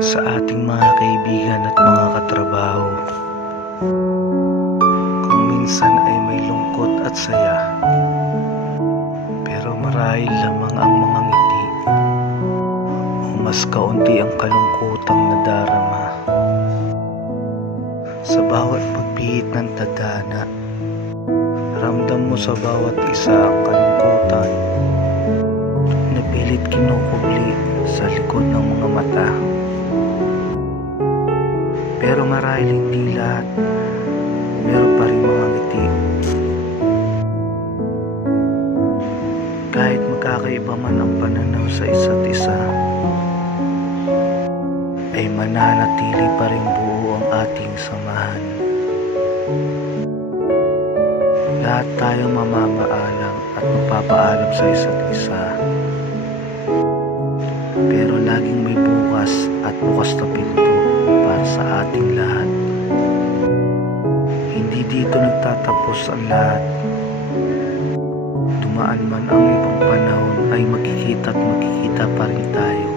sa ating mga kaibigan at mga katrabaho. Kung minsan ay may lungkot at saya, pero marahil lamang ang mga ngiti, o mas kaunti ang kalungkutang nadarama. Sa bawat pagpihit ng tadhana, ramdam mo sa bawat isa ang kalungkutan na pilit kinukubli sa likod ng mga mata. Pero marahil hindi lahat, meron pa rin mga ngiti. Kahit magkakaiba man ang pananaw sa isa't isa, ay mananatili pa rin buo ang ating samahan. Lahat tayo mamamaalam at magpapaalam sa isa't isa, pero laging may bukas at bukas na pinto para sa ating lahat. Hindi dito nagtatapos ang lahat. Dumaan man ang ibang panahon, ay magkikita at magkikita pa rin tayo.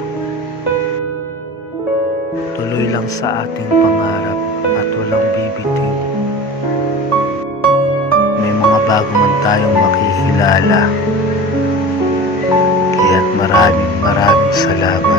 Tuloy lang sa ating pangarap at walang bibitiw. May mga bago man tayong makikilala. Kaya't maraming salamat.